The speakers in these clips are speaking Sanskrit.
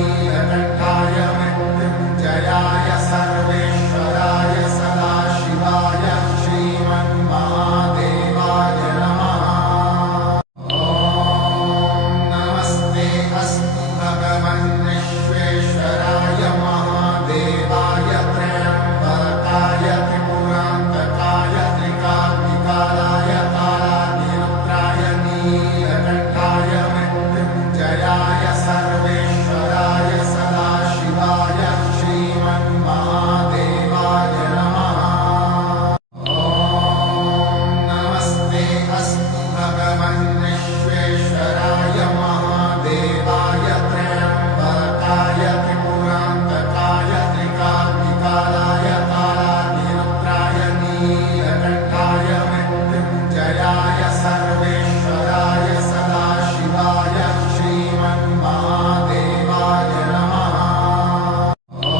नीलकण्ठाय मृत्युञ्जयाय सर्वेश्वराय सदाशिवाय श्रीमन्महादेवाय नमः। ॐ नमस्ते अस्तु भगवन् विश्वेश्वराय महादेवाय त्र्यम्बकाय त्रिपुरान्तकाय त्रिकाग्निकालाय कालाग्निरुद्राय नीलकण्ठाय मृत्युञ्जयाय सर्वेश्वराय सदाशिवाय श्रीमन्महादेवाय नमः। ॐ नमस्ते अस्तु भगवन् विश्वेश्वराय महादेवाय त्र्यम्बकाय त्रिपुरान्तकाय त्रिकाग्निकालाय कालाग्निरुद्राय नीलकण्ठाय मृत्युञ्जयाय सर्वेश्वराय सदाशिवाय श्रीमन्महादेवाय नमः। ॐ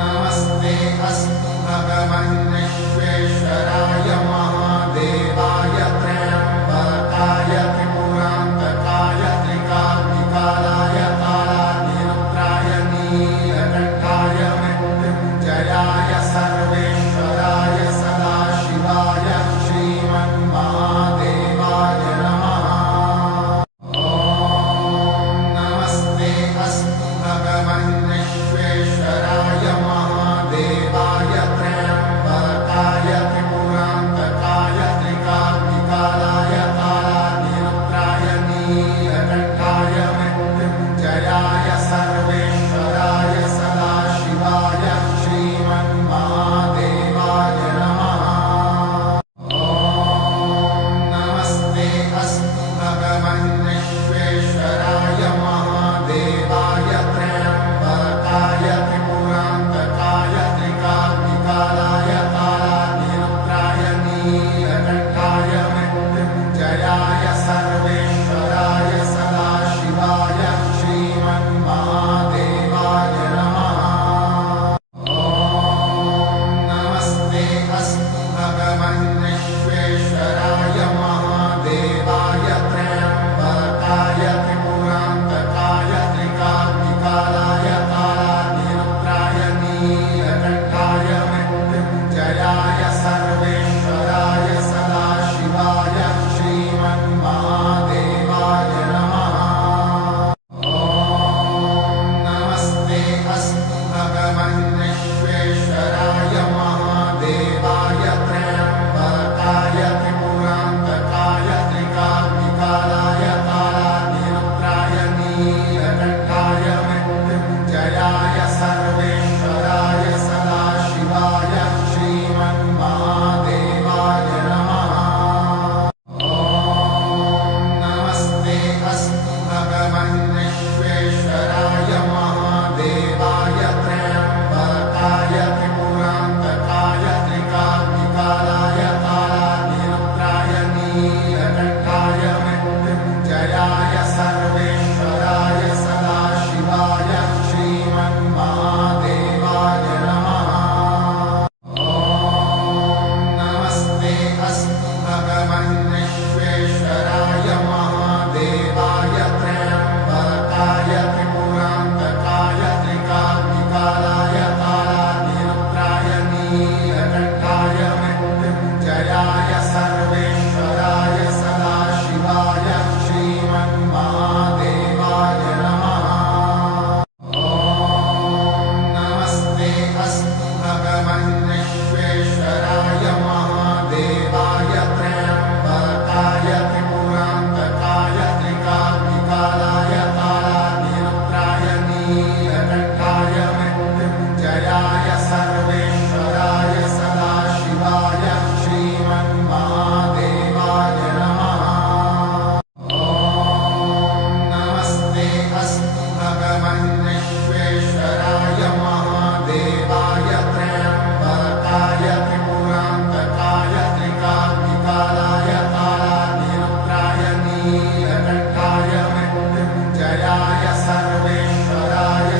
नमस्ते अस्तु भगवन् विश्वेश्वराय महादेवाय त्र्यम्बकाय त्रिपुरान्तकाय त्रिकाग्निकालाय कालाग्निरुद्राय नीलकण्ठाय मृत्युञ्जयाय सर्वेश्वराय सदाशिवाय श्रीमन्महादेवाय नमः। ॐ नमस्ते अस्तु भगवन् विश्वेश्वराय महादेवाय त्र्यम्बकाय त्रिपुरान्तकाय त्रिकाग्निकालाय कालाग्निरुद्राय नीलकण्ठाय मृत्युञ्जयाय सर्वेश्वराय सदाशिवाय श्रीमन्महादेवाय नमः। ॐ नमस्ते अस्तु भगवन् विश्वेश्वराय महादेवाय त्र्यम्बकाय त्रिपुरान्तकाय त्रिकाग्निकालाय कालाग्निरुद्राय नीलकण्ठाय मृत्युञ्जयाय सर्वेश्वराय सदाशिवाय श्रीमन्महादेवाय नमः। ॐ नमस्ते अस्तु भगवन् विश्वेश्वराय महादेवाय त्र्यम्बकाय त्रिपुरान्तकाय त्रिकाग्निकालाय कालाग्निरुद्राय नीलकण्ठाय मृत्युञ्जयाय सर्वेश्वराय सदाशिवाय श्रीमन्महादेवाय नमः। ॐ नमस्ते अस्तु भगवन् विश्वेश्वराय महादेवाय त्र्यम्बकाय त्रिपुरान्तकाय त्रिकाग्निकालाय कालाग्निरुद्राय नीलकण्ठाय मृत्युञ्जयाय सर्वेश्वराय सदाशिवाय श्रीमन्महादेवाय नमः। ॐ नमस्ते अस्तु भगवन् विश्वेश्वराय महादेवाय त्र्यम्बकाय त्रिपुरान्तकाय त्रिकाग्निकालाय कालाग्निरुद्राय नीलकण्ठाय मृत्युञ्जयाय सर्वेश्वराय सदाशिवाय श्रीमन्महादेवाय नमः। ॐ नमस्ते अस्तु भगवन् विश्वेश्वराय महादेवाय त्र्यम्बकाय त्रिपुरान्तकाय त्रिकाग्निकालाय कालाग्निरुद्राय नीलकण्ठाय मृत्युञ्जयाय सर्वेश्वराय सदाशिवाय श्रीमन्महादेवाय नमः। ॐ नमस्ते अस्तु भगवन् विश्वेश्वराय महादेवाय त्र्यम्बकाय त्रिपुरान्तकाय त्रिकाग्निकालाय कालाग्निरुद्राय नीलकण्ठाय मृत्युञ्जयाय सर्वेश्वराय सदाशिवाय श्रीमन्महादेवाय नमः। ॐ नमस्ते अस्तु भगवन् विश्वेश्वराय महादेवाय त्र्यम्बकाय त्रिपुरान्तकाय त्रिकाग्निकालाय कालाग्निरुद्राय नीलकण्ठाय मृत्युञ्जयाय सर्वेश्वराय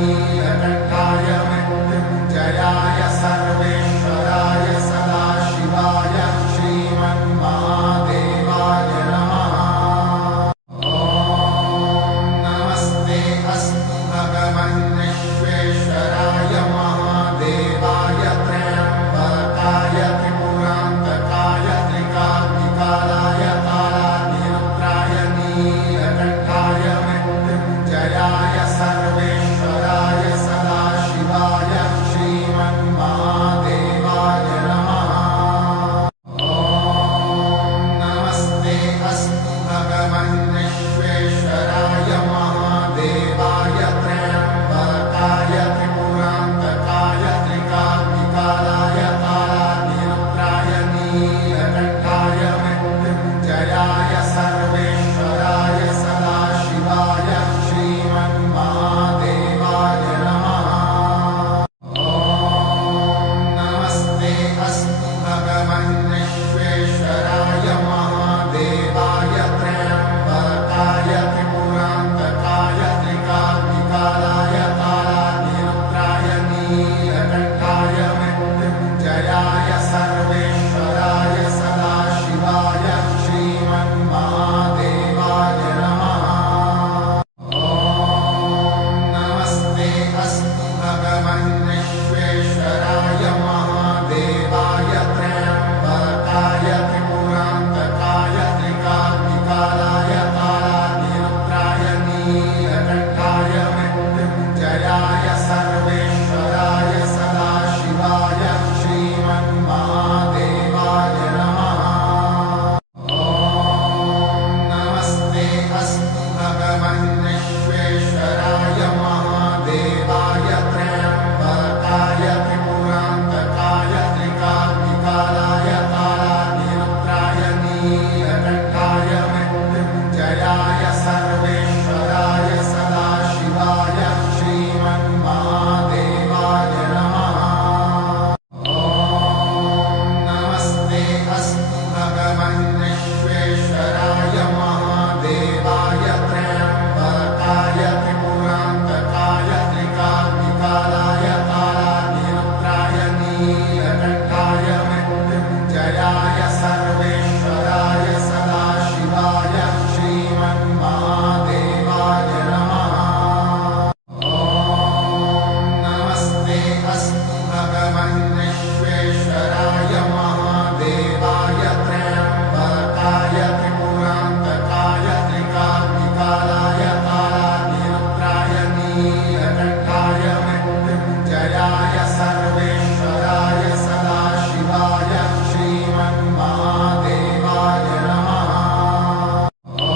नीलकण्ठाय मृत्युञ्जयाय सर्वेश्वराय सदाशिवाय श्रीमन्महादेवाय नमः। ॐ नमस्ते अस्तु भगवन् विश्वेश्वराय महादेवाय त्र्यम्बकाय त्रिपुरान्तकाय त्रिकाग्निकालाय कालाग्निरुद्राय नीलकण्ठाय मृत्युञ्जयाय सर्वेश्वराय सदाशिवाय श्रीमन्महादेवाय नमः। ॐ नमस्ते अस्तु भगवन् विश्वेश्वराय महादेवाय त्र्यम्बकाय त्रिपुरान्तकाय त्रिकाग्निकालाय कालाग्निरुद्राय नीलकण्ठाय मृत्युञ्जयाय सर्वेश्वराय सदाशिवाय श्रीमन्महादेवाय नमः। ॐ नमस्ते अस्तु भगवन् विश्वेश्वराय महादेवाय त्र्यम्बकाय त्रिपुरान्तकाय त्रिकाग्निकालाय कालाग्निरुद्राय नीलकण्ठाय मृत्युञ्जयाय सर्वेश्वराय सदाशिवाय श्रीमन्महादेवाय नमः। ॐ नमस्ते अस्तु भगवन् विश्वेश्वराय महादेवाय त्र्यम्बकाय त्रिपुरान्तकाय त्रिकाग्निकालाय कालाग्निरुद्राय नीलकण्ठाय मृत्युञ्जयाय सर्वेश्वराय सदाशिवाय श्रीमन्महादेवाय नमः। ॐ नमस्ते अस्तु भगवन् विश्वेश्वराय महादेवाय त्र्यम्बकाय त्रिपुरान्तकाय त्रिकाग्निकालाय कालाग्निरुद्राय नीलकण्ठाय मृत्युञ्जयाय सर्वेश्वराय सदाशिवाय श्रीमन्महादेवाय नमः। ॐ नमस्ते अस्तु भगवन् विश्वेश्वराय महादेवाय त्र्यम्बकाय त्रिपुरान्तकाय त्रिकाग्निकालाय कालाग्निरुद्राय नीलकण्ठाय मृत्युञ्जयाय सर्वेश्वराय सदाशिवाय श्रीमन्महादेवाय नमः। ॐ नमस्ते अस्तु भगवन् विश्वेश्वराय महादेवाय त्र्यम्बकाय त्रिपुरान्तकाय त्रिकाग्निकालाय कालाग्निरुद्राय नीलकण्ठाय मृत्युञ्जयाय सर्वेश्वराय सदाशिवाय श्रीमन्महादेवाय नमः। ॐ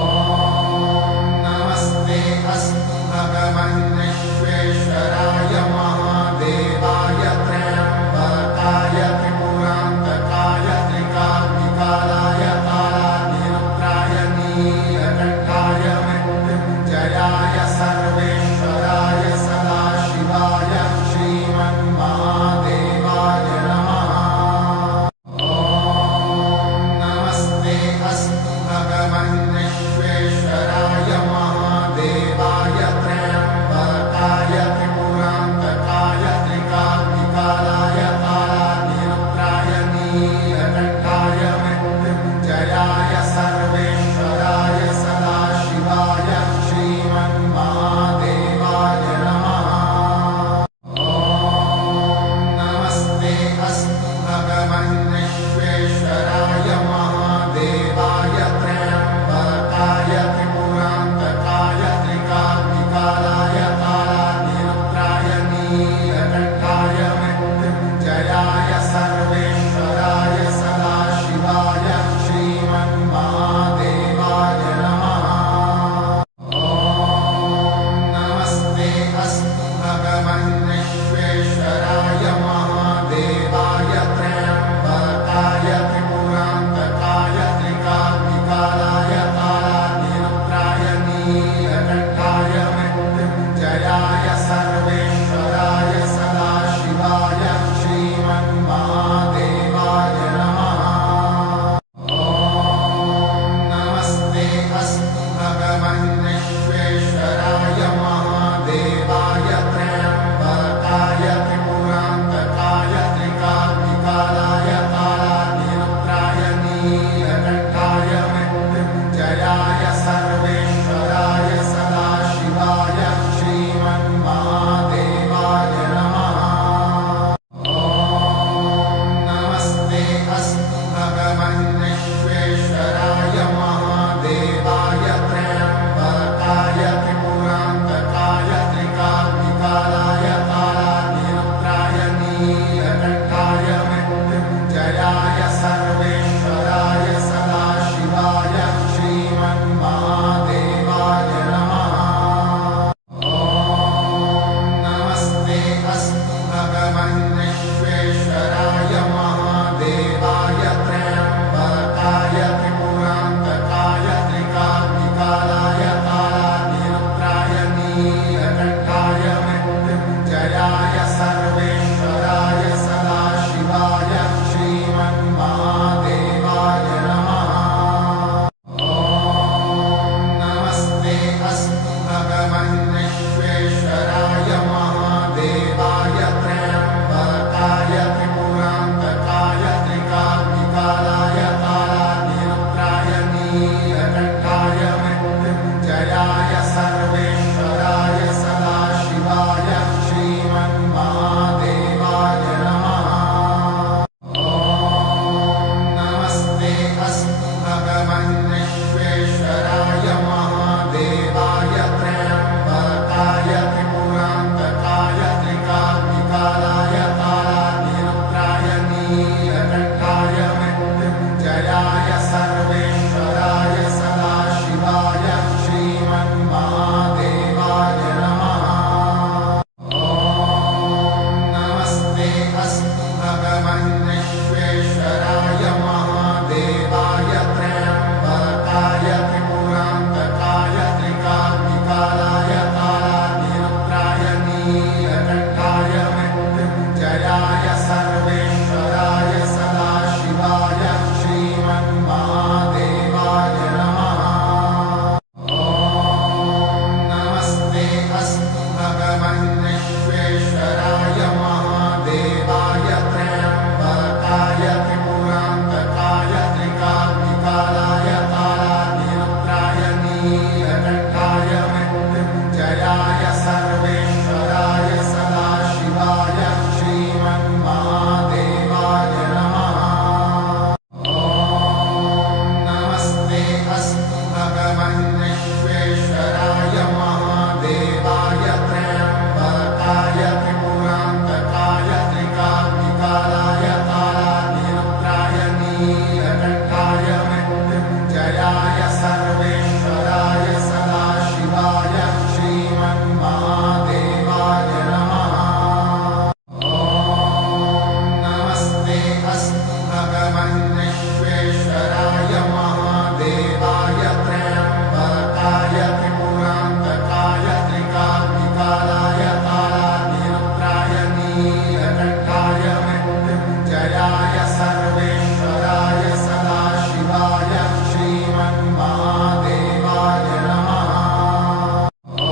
नमस्ते अस्तु भगवन् विश्वेश्वराय महादेवाय त्र्यम्बकाय त्रिपुरान्तकाय त्रिकाग्निकालाय कालाग्निरुद्राय नीलकण्ठाय मृत्युञ्जयाय सर्वेश्वराय सदाशिवाय श्रीमन्महादेवाय नमः। ॐ नमस्ते अस्तु भगवन् विश्वेश्वराय महादेवाय त्र्यम्बकाय त्रिपुरान्तकाय त्रिकाग्निकालाय कालाग्निरुद्राय नीलकण्ठाय मृत्युञ्जयाय सर्वेश्वराय सदाशिवाय श्रीमन्महादेवाय नमः। ॐ नमस्ते अस्तु भगवन् विश्वेश्वराय महादेवाय त्र्यम्बकाय त्रिपुरान्तकाय त्रिकाग्निकालाय कालाग्निरुद्राय नीलकण्ठाय मृत्युञ्जयाय सर्वेश्वराय सदाशिवाय श्रीमन्महादेवाय नमः। ॐ नमस्ते अस्तु भगवन् विश्वेश्वराय महादेवाय त्र्यम्बकाय त्रिपुरान्तकाय त्रिकाग्निकालाय कालाग्निरुद्राय नीलकण्ठाय मृत्युञ्जयाय सर्वेश्वराय भगवन्विश्वेश्वराय महादेवाय त्र्यम्बकाय त्रिपुरान्तकाय त्रिकाग्निकालाय कालाग्निरुद्राय नीलकण्ठाय मृत्युञ्जयाय सर्वेश्वराय सदाशिवाय श्रीमन्महादेवाय नमः। ॐ नमस्ते अस्तु भगवन्विश्वेश्वराय महादेवाय त्र्यम्बकाय त्रिपुरान्तकाय त्रिकाग्निकालाय कालाग्निरुद्राय नीलकण्ठाय मृत्युञ्जयाय सर्वेश्वराय सदाशिवाय श्रीमन्महादेवाय नमः। ॐ नमस्ते अस्तु भगवन्विश्वेश्वराय महादेवाय त्र्यम्बकाय त्रिपुरान्तकाय त्रिकाग्निकालाय कालाग्निरुद्राय नीलकण्ठाय मृत्युञ्जयाय सर्वेश्वराय सदाशिवाय श्रीमन्महादेवाय नमः। ॐ नमस्ते अस्तु भगवन्विश्वेश्वराय महादेवाय त्र्यम्बकाय त्रिपुरान्तकाय त्रिकाग्निकालाय कालाग्निरुद्राय नीलकण्ठाय मृत्युञ्जयाय सर्वेश्वराय सदाशिवाय श्रीमन्महादेवाय नमः। ॐ नमस्ते अस्तु भगवन्विश्वेश्वराय महादेवाय त्र्यम्बकाय त्रिपुरान्तकाय त्रिकाग्निकालाय कालाग्निरुद्राय नीलकण्ठाय मृत्युञ्जयाय सर्वेश्वराय सदाशिवाय श्रीमन्महादेवाय नमः। ॐ नमस्ते अस्तु भगवन्विश्वेश्वराय महादेवाय त्र्यम्बकाय त्रिपुरान्तकाय त्रिकाग्निकालाय कालाग्निरुद्राय नीलकण्ठाय मृत्युञ्जयाय सर्वेश्वराय सदाशिवाय श्रीमन्महादेवाय नमः। ॐ नमस्ते अस्तु भगवन्विश्वेश्वराय महादेवाय त्र्यम्बकाय त्रिपुरान्तकाय त्रिकाग्निकालाय कालाग्निरुद्राय नीलकण्ठाय मृत्युञ्जयाय सर्वेश्वराय सदाशिवाय श्रीमन्महादेवाय नमः। ॐ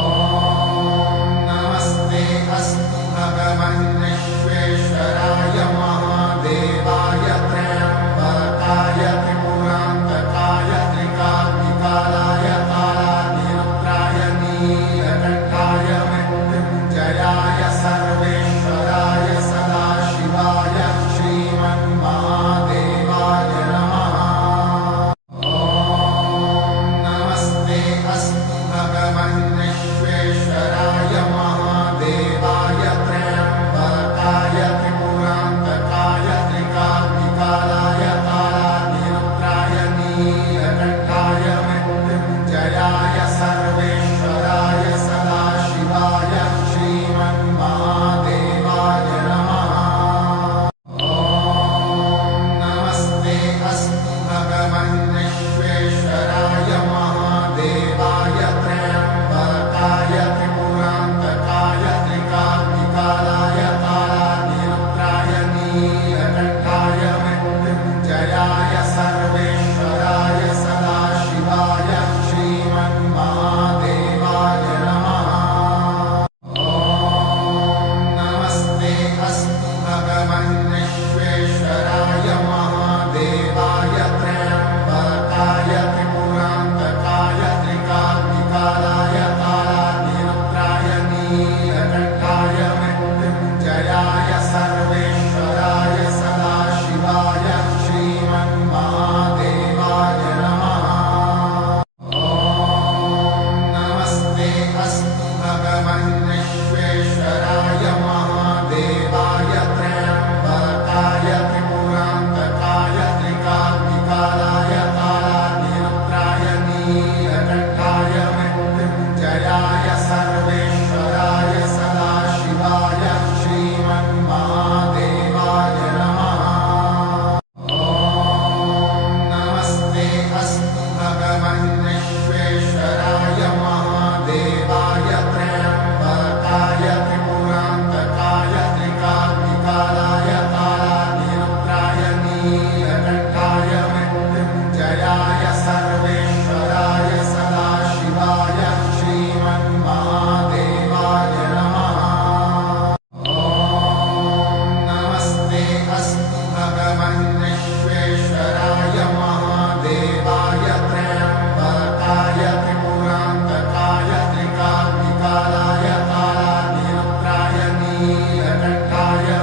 नमस्ते अस्तु भगवन्विश्वेश्वराय महादेवाय त्र्यम्बकाय त्रिपुरान्तकाय त्रिकाग्निकालाय कालाग्निरुद्राय नीलकण्ठाय मृत्युञ्जयाय सर्वेश्वराय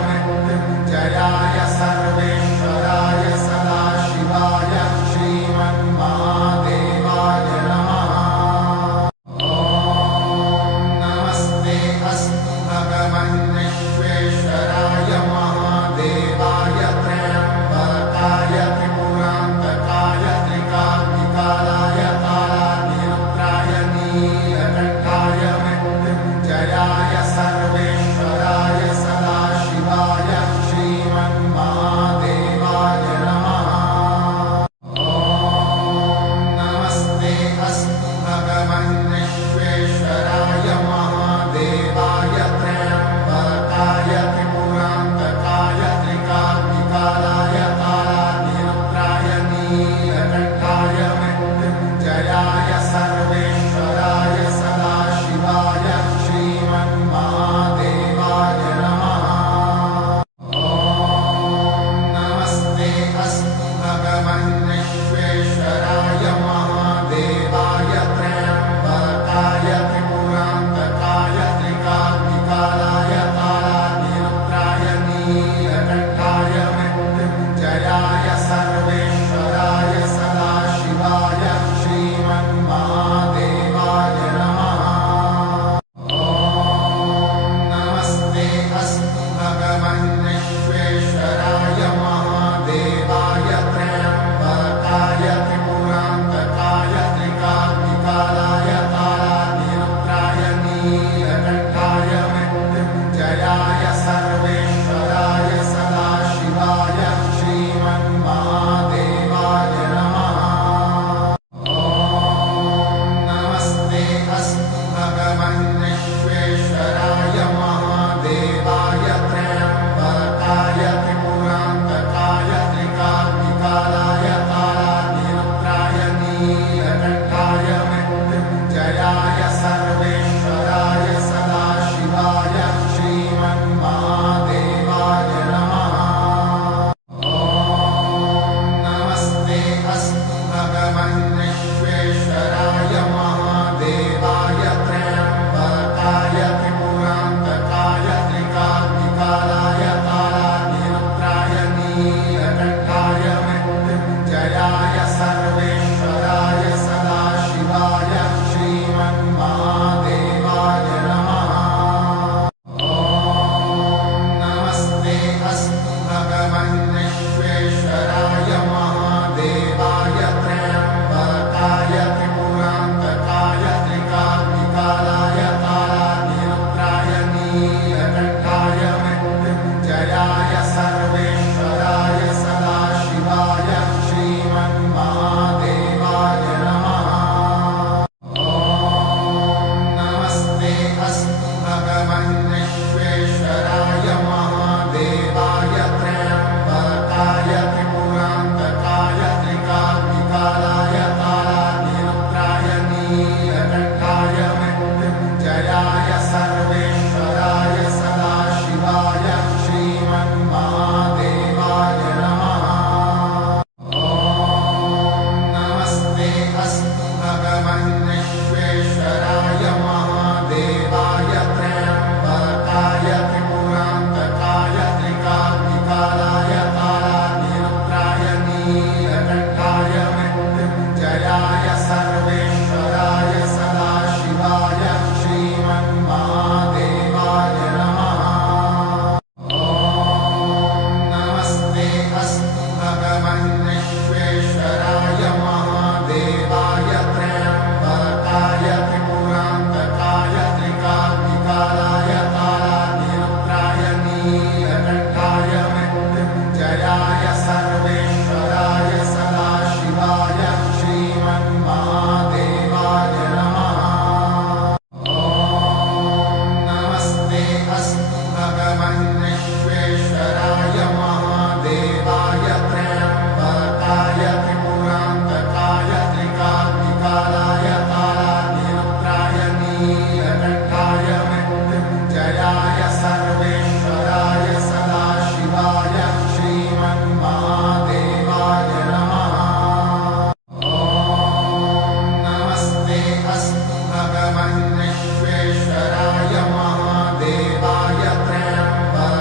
मृत्युञ्जयाय सर्वेश्वराय सदाशिवाय श्रीमन्महादेवाय नमः। ॐ नमस्ते अस्तु भगवन् विश्वेश्वराय महादेवाय त्र्यम्बकाय त्रिपुरान्तकाय त्रिकाग्निकालाय कालाग्निरुद्राय नीलकण्ठाय मृत्युञ्जयाय सर्वेश्वराय सदाशिवाय श्रीमन्महादेवाय नमः। ॐ नमस्ते अस्तु भगवन् विश्वेश्वराय महादेवाय त्र्यम्बकाय त्रिपुरान्तकाय त्रिकाग्निकालाय कालाग्निरुद्राय नीलकण्ठाय मृत्युञ्जयाय सर्वेश्वराय सदाशिवाय श्रीमन्महादेवाय नमः। ॐ नमस्ते अस्तु भगवन् विश्वेश्वराय महादेवाय त्र्यम्बकाय त्रिपुरान्तकाय त्रिकाग्निकालाय कालाग्निरुद्राय नीलकण्ठाय मृत्युञ्जयाय सर्वेश्वराय सदाशिवाय श्रीमन्महादेवाय नमः। ॐ नमस्ते अस्तु भगवन् विश्वेश्वराय महादेवाय त्र्यम्बकाय त्रिपुरान्तकाय त्रिकाग्निकालाय कालाग्निरुद्राय नीलकण्ठाय मृत्युञ्जयाय सर्वेश्वराय सदाशिवाय श्रीमन्महादेवाय नमः। ॐ नमस्ते अस्तु भगवन् विश्वेश्वराय महादेवाय त्र्यम्बकाय त्रिपुरान्तकाय त्रिकाग्निकालाय कालाग्निरुद्राय नीलकण्ठाय मृत्युञ्जयाय सर्वेश्वराय सदाशिवाय श्रीमन्महादेवाय नमः। ॐ नमस्ते अस्तु भगवन् विश्वेश्वराय महादेवाय त्र्यम्बकाय त्रिपुरान्तकाय त्रिकाग्निकालाय कालाग्निरुद्राय नीलकण्ठाय मृत्युञ्जयाय सर्वेश्वराय सदाशिवाय श्रीमन्महादेवाय नमः। ॐ नमस्ते अस्तु भगवन् विश्वेश्वराय महादेवाय त्र्यम्बकाय त्रिपुरान्तकाय त्रिकाग्निकालाय कालाग्निरुद्राय नीलकण्ठाय मृत्युञ्जयाय सर्वेश्वराय सदाशिवाय श्रीमन्महादेवाय नमः। ॐ नमस्ते अस्तु भगवन् विश्वेश्वराय महादेवाय त्र्यम्बकाय त्रिपुरान्तकाय त्रिकाग्निकालाय कालाग्निरुद्राय नीलकण्ठाय मृत्युञ्जयाय सर्वेश्वराय सदाशिवाय श्रीमन्महादेवाय नमः। ॐ नमस्ते अस्तु भगवन् विश्वेश्वराय महादेवाय त्र्यम्बकाय त्रिपुरान्तकाय त्रिकाग्निकालाय कालाग्निरुद्राय नीलकण्ठाय मृत्युञ्जयाय सर्वेश्वराय सदाशिवाय श्रीमन्महादेवाय नमः। ॐ नमस्ते अस्तु भगवन् विश्वेश्वराय महादेवाय त्र्यम्बकाय त्रिपुरान्तकाय त्रिकाग्निकालाय कालाग्निरुद्राय नीलकण्ठाय मृत्युञ्जयाय सर्वेश्वराय सदाशिवाय श्रीमन्महादेवाय नमः। ॐ नमस्ते अस्तु भगवन् विश्वेश्वराय महादेवाय त्र्यम्बकाय त्रिपुरान्तकाय त्रिकाग्निकालाय कालाग्निरुद्राय नीलकण्ठाय मृत्युञ्जयाय सर्वेश्वराय सदाशिवाय श्रीमन्महादेवाय नमः। ॐ नमस्ते अस्तु भगवन् विश्वेश्वराय महादेवाय त्र्यम्बकाय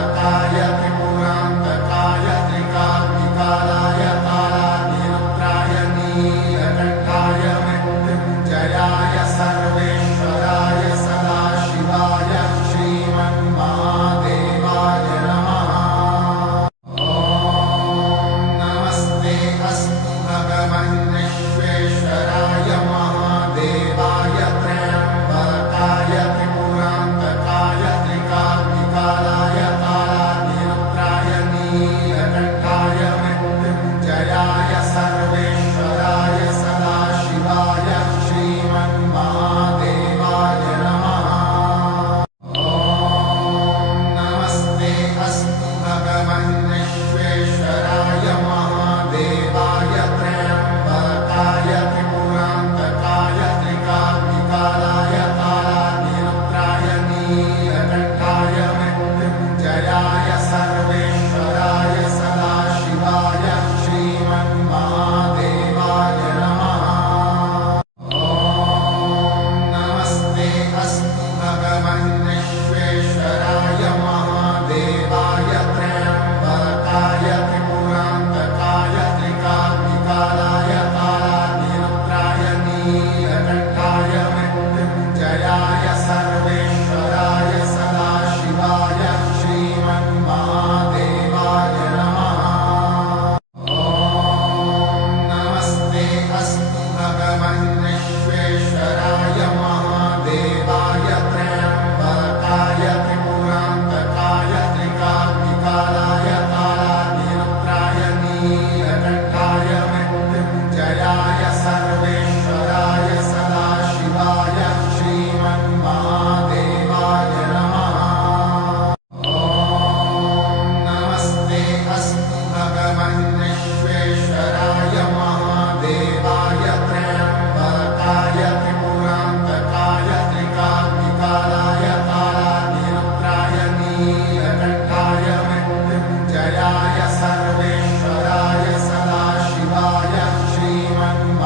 नीलकण्ठाय मृत्युञ्जयाय सर्वेश्वराय सदाशिवाय श्रीमन्महादेवाय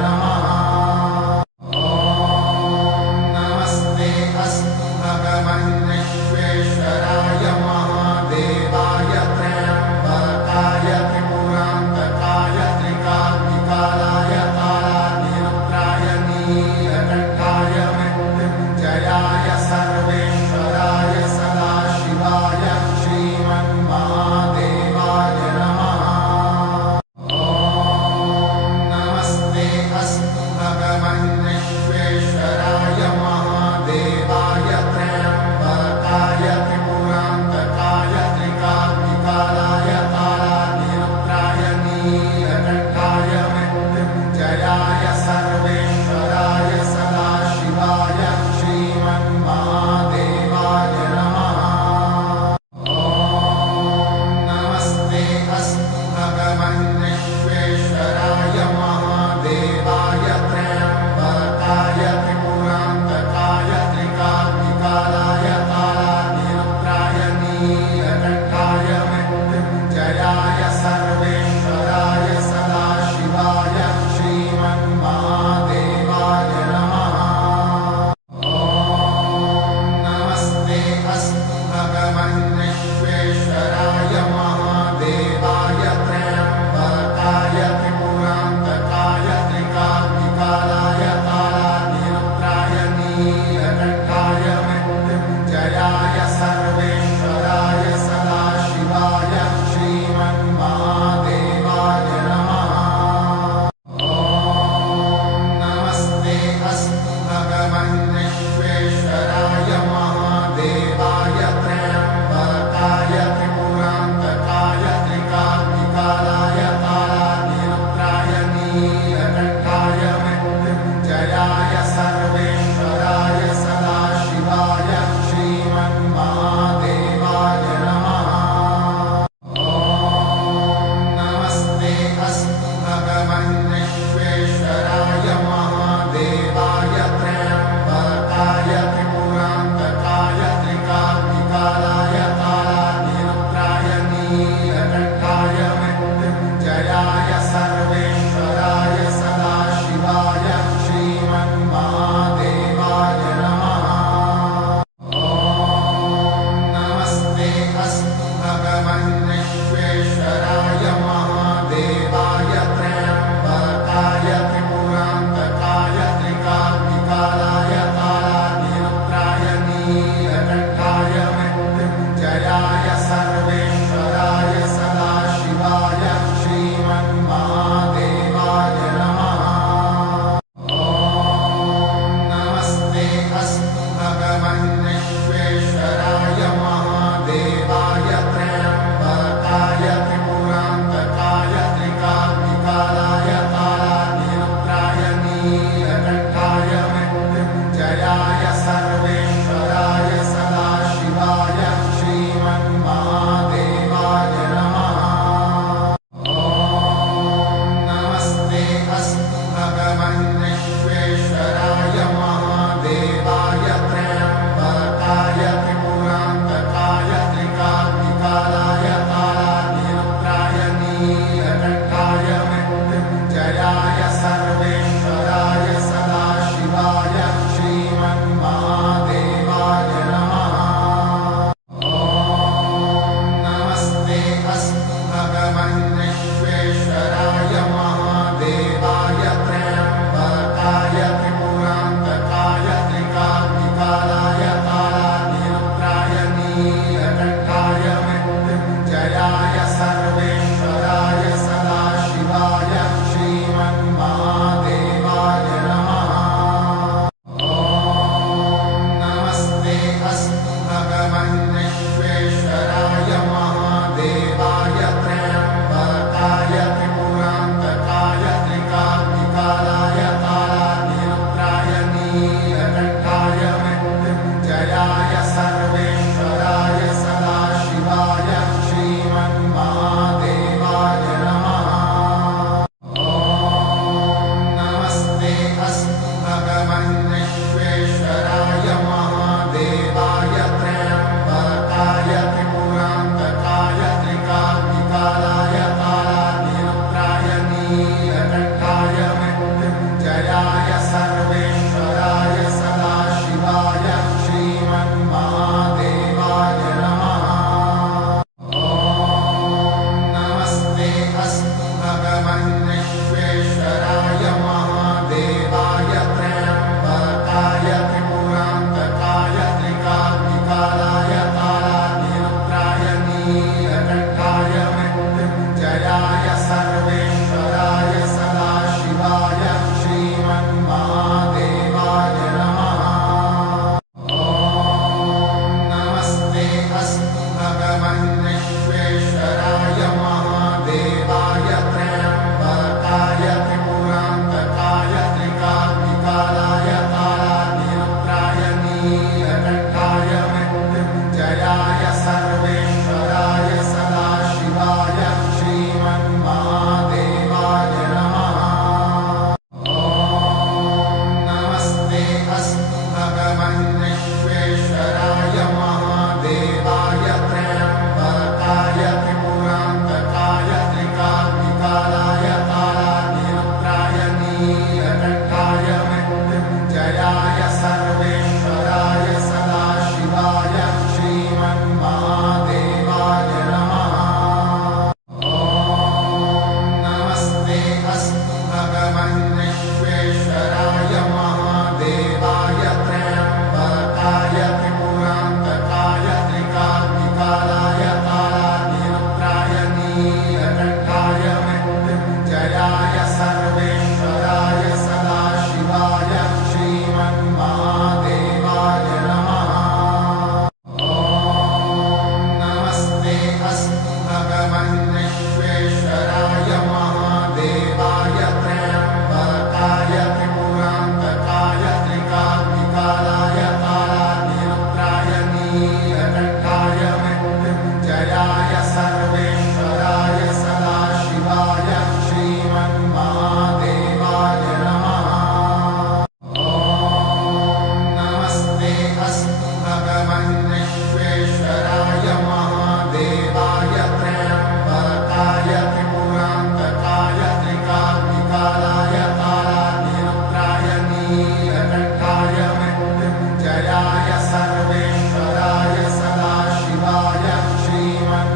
नमः। ॐ नमस्ते अस्तु भगवन् विश्वेश्वराय महादेवाय त्र्यम्बकाय त्रिपुरान्तकाय त्रिकाग्निकालाय कालाग्निरुद्राय नीलकण्ठाय मृत्युञ्जयाय सर्वेश्वराय सदाशिवाय श्रीमन्महादेवाय नमः। ॐ नमस्ते अस्तु भगवन् विश्वेश्वराय महादेवाय त्र्यम्बकाय त्रिपुरान्तकाय त्रिकाग्निकालाय कालाग्निरुद्राय नीलकण्ठाय मृत्युञ्जयाय सर्वेश्वराय सदाशिवाय श्रीमन्महादेवाय नमः। ॐ नमस्ते अस्तु भगवन् विश्वेश्वराय महादेवाय त्र्यम्बकाय त्रिपुरान्तकाय त्रिकाग्निकालाय कालाग्निरुद्राय नीलकण्ठाय मृत्युञ्जयाय सर्वेश्वराय सदाशिवाय श्रीमन्महादेवाय नमः। ॐ नमस्ते अस्तु भगवन् विश्वेश्वराय महादेवाय त्र्यम्बकाय त्रिपुरान्तकाय त्रिकाग्निकालाय कालाग्निरुद्राय नीलकण्ठाय मृत्युञ्जयाय सर्वेश्वराय सदाशिवाय श्रीमन्महादेवाय नमः। ॐ नमस्ते अस्तु भगवन् विश्वेश्वराय महादेवाय त्र्यम्बकाय त्रिपुरान्तकाय त्रिकाग्निकालाय कालाग्निरुद्राय नीलकण्ठाय मृत्युञ्जयाय सर्वेश्वराय सदाशिवाय श्रीमन्महादेवाय नमः। ॐ नमस्ते अस्तु भगवन् विश्वेश्वराय महादेवाय त्र्यम्बकाय त्रिपुरान्तकाय त्रिकाग्निकालाय कालाग्निरुद्राय नीलकण्ठाय मृत्युञ्जयाय सर्वेश्वराय सदाशिवाय श्रीमन्महादेवाय नमः। ॐ नमस्ते अस्तु भगवन् विश्वेश्वराय महादेवाय त्र्यम्बकाय त्रिपुरान्तकाय त्रिकाग्निकालाय कालाग्निरुद्राय नीलकण्ठाय मृत्युञ्जयाय सर्वेश्वराय सदाशिवाय श्रीमन्महादेवाय नमः। ॐ नमस्ते अस्तु भगवन् विश्वेश्वराय महादेवाय त्र्यम्बकाय त्रिपुरान्तकाय त्रिकाग्निकालाय कालाग्निरुद्राय नीलकण्ठाय मृत्युञ्जयाय सर्वेश्वराय सदाशिवाय श्रीमन्महादेवाय नमः। ॐ नमस्ते अस्तु भगवन् विश्वेश्वराय महादेवाय त्र्यम्बकाय त्रिपुरान्तकाय त्रिकाग्निकालाय कालाग्निरुद्राय नीलकण्ठाय मृत्युञ्जयाय सर्वेश्वराय सदाशिवाय श्रीमन्महादेवाय नमः। ॐ नमस्ते अस्तु भगवन् विश्वेश्वराय महादेवाय त्र्यम्बकाय त्रिपुरान्तकाय त्रिकाग्निकालाय कालाग्निरुद्राय नीलकण्ठाय मृत्युञ्जयाय सर्वेश्वराय सदाशिवाय श्रीमन्महादेवाय नमः। ॐ नमस्ते अस्तु भगवन् विश्वेश्वराय महादेवाय त्र्यम्बकाय त्रिपुरान्तकाय त्रिकाग्निकालाय कालाग्निरुद्राय नीलकण्ठाय मृत्युञ्जयाय सर्वेश्वराय नीलकण्ठाय मृत्युञ्जयाय सर्वेश्वराय सदाशिवाय श्रीमन्महादेवाय नमः। ॐ नमस्ते अस्तु भगवन् विश्वेश्वराय महादेवाय त्र्यम्बकाय त्रिपुरान्तकाय त्रिकाग्निकालाय कालाग्निरुद्राय नीलकण्ठाय मृत्युञ्जयाय सर्वेश्वराय सदाशिवाय श्रीमन्महादेवाय नमः। ॐ नमस्ते अस्तु भगवन् विश्वेश्वराय महादेवाय त्र्यम्बकाय त्रिपुरान्तकाय त्रिकाग्निकालाय कालाग्निरुद्राय नीलकण्ठाय मृत्युञ्जयाय सर्वेश्वराय सदाशिवाय श्रीमन्महादेवाय नमः। ॐ नमस्ते अस्तु भगवन् विश्वेश्वराय महादेवाय त्र्यम्बकाय त्रिपुरान्तकाय त्रिकाग्निकालाय कालाग्निरुद्राय नीलकण्ठाय मृत्युञ्जयाय सर्वेश्वराय सदाशिवाय श्रीमन्महादेवाय नमः। ॐ नमस्ते अस्तु भगवन् विश्वेश्वराय महादेवाय त्र्यम्बकाय त्रिपुरान्तकाय त्रिकाग्निकालाय कालाग्निरुद्राय नीलकण्ठाय मृत्युञ्जयाय सर्वेश्वराय सदाशिवाय श्रीमन्महादेवाय नमः। ॐ नमस्ते अस्तु भगवन् विश्वेश्वराय महादेवाय त्र्यम्बकाय त्रिपुरान्तकाय त्रिकाग्निकालाय कालाग्निरुद्राय नीलकण्ठाय मृत्युञ्जयाय सर्वेश्वराय सदाशिवाय श्रीमन्महादेवाय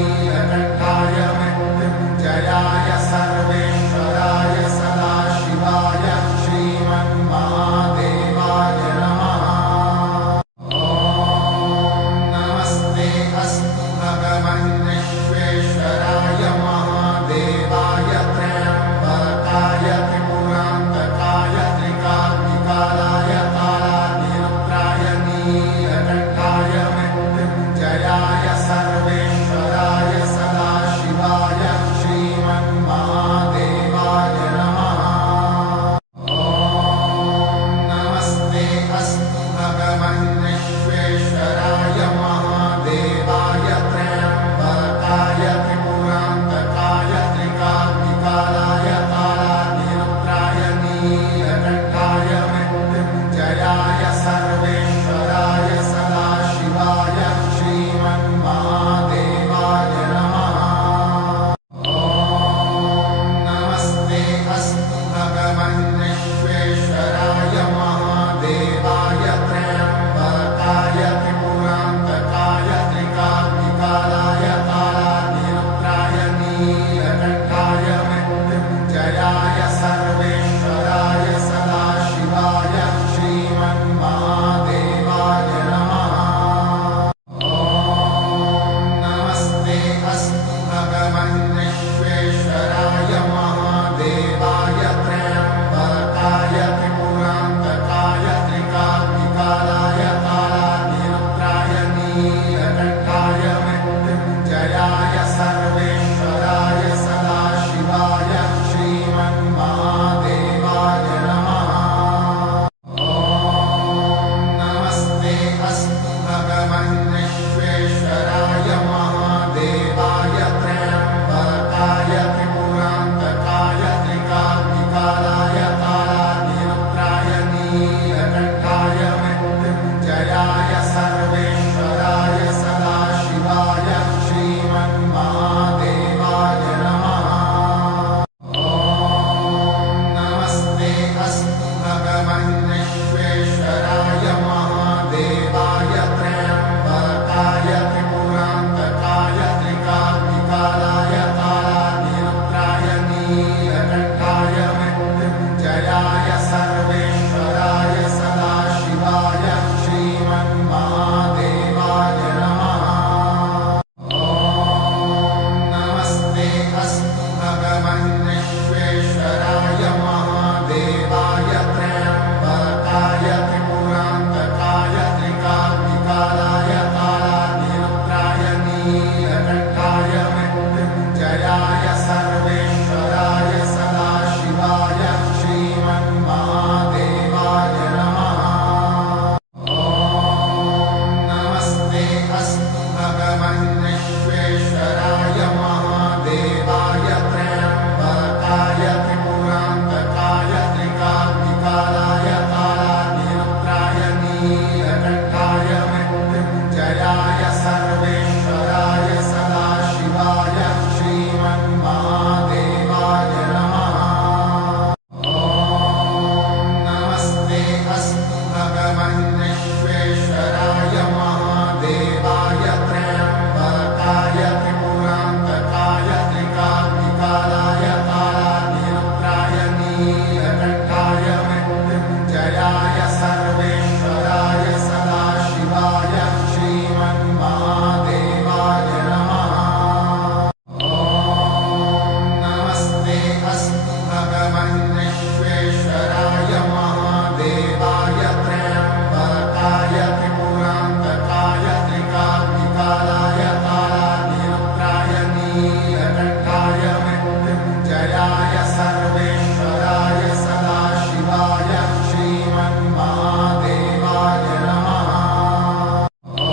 नीलकण्ठाय मृत्युञ्जयाय सर्वेश्वराय सदाशिवाय श्रीमन्महादेवाय नमः। ॐ नमस्ते अस्तु भगवन् विश्वेश्वराय महादेवाय त्र्यम्बकाय त्रिपुरान्तकाय त्रिकाग्निकालाय कालाग्निरुद्राय नीलकण्ठाय मृत्युञ्जयाय सर्वेश्वराय सदाशिवाय श्रीमन्महादेवाय नमः। ॐ नमस्ते अस्तु भगवन् विश्वेश्वराय महादेवाय त्र्यम्बकाय त्रिपुरान्तकाय त्रिकाग्निकालाय कालाग्निरुद्राय नीलकण्ठाय मृत्युञ्जयाय सर्वेश्वराय सदाशिवाय श्रीमन्महादेवाय नमः। ॐ नमस्ते अस्तु भगवन् विश्वेश्वराय महादेवाय त्र्यम्बकाय त्रिपुरान्तकाय त्रिकाग्निकालाय कालाग्निरुद्राय नीलकण्ठाय मृत्युञ्जयाय सर्वेश्वराय सदाशिवाय श्रीमन्महादेवाय नमः। ॐ नमस्ते अस्तु भगवन् विश्वेश्वराय महादेवाय त्र्यम्बकाय त्रिपुरान्तकाय त्रिकाग्निकालाय कालाग्निरुद्राय नीलकण्ठाय मृत्युञ्जयाय सर्वेश्वराय सदाशिवाय श्रीमन्महादेवाय नमः। ॐ नमस्ते अस्तु भगवन् विश्वेश्वराय महादेवाय त्र्यम्बकाय त्रिपुरान्तकाय त्रिकाग्निकालाय कालाग्निरुद्राय नीलकण्ठाय मृत्युञ्जयाय सर्वेश्वराय सदाशिवाय श्रीमन्महादेवाय नमः। ॐ नमस्ते अस्तु भगवन् विश्वेश्वराय महादेवाय त्र्यम्बकाय त्रिपुरान्तकाय त्रिकाग्निकालाय कालाग्निरुद्राय नीलकण्ठाय मृत्युञ्जयाय सर्वेश्वराय सदाशिवाय श्रीमन्महादेवाय नमः। ॐ नमस्ते अस्तु भगवन् विश्वेश्वराय महादेवाय त्र्यम्बकाय त्रिपुरान्तकाय त्रिकाग्निकालाय कालाग्निरुद्राय नीलकण्ठाय मृत्युञ्जयाय सर्वेश्वराय सदाशिवाय श्रीमन्महादेवाय नमः। ॐ नमस्ते अस्तु भगवन् विश्वेश्वराय महादेवाय त्र्यम्बकाय त्रिपुरान्तकाय त्रिकाग्निकालाय कालाग्निरुद्राय नीलकण्ठाय मृत्युञ्जयाय सर्वेश्वराय सदाशिवाय श्रीमन्महादेवाय नमः। ॐ नमस्ते अस्तु भगवन् विश्वेश्वराय महादेवाय त्र्यम्बकाय त्रिपुरान्तकाय त्रिकाग्निकालाय कालाग्निरुद्राय नीलकण्ठाय मृत्युञ्जयाय सर्वेश्वराय सदाशिवाय श्रीमन्महादेवाय नमः। ॐ नमस्ते अस्तु भगवन् विश्वेश्वराय महादेवाय त्र्यम्बकाय त्रिपुरान्तकाय त्रिकाग्निकालाय कालाग्निरुद्राय नीलकण्ठाय मृत्युञ्जयाय सर्वेश्वराय सदाशिवाय श्रीमन्महादेवाय नमः। ॐ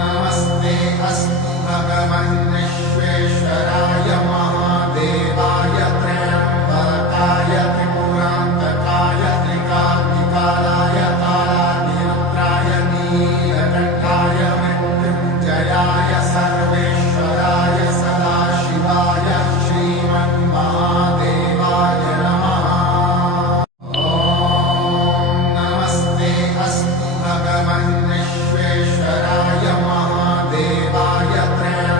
नमस्ते अस्तु भगवन् विश्वेश्वराय महादेवाय त्र्यम्बकाय त्रिपुरान्तकाय त्रिकाग्निकालाय कालाग्निरुद्राय नीलकण्ठाय मृत्युञ्जयाय सर्वेश्वराय सदाशिवाय श्रीमन्महादेवाय नमः। ॐ नमस्ते अस्तु भगवन् विश्वेश्वराय महादेवाय त्र्यम्बकाय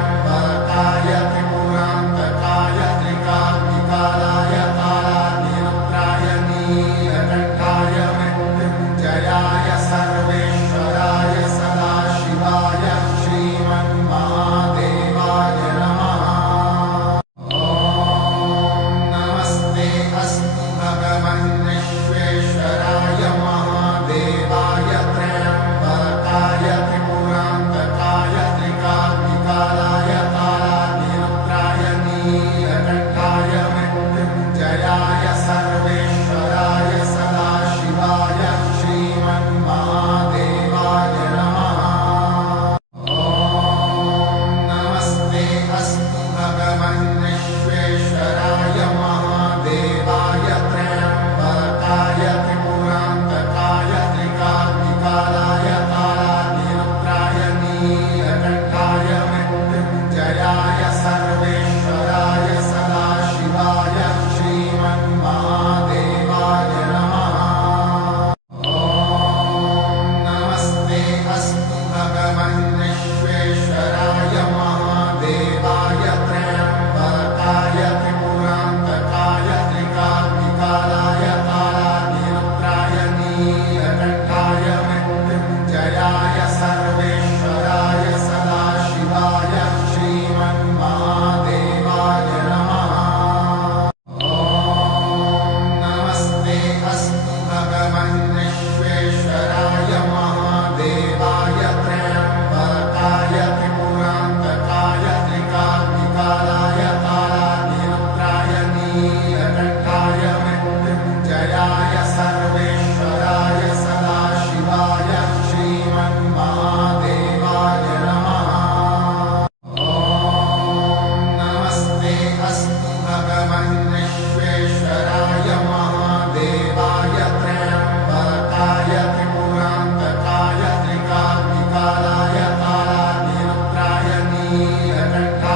शरण्य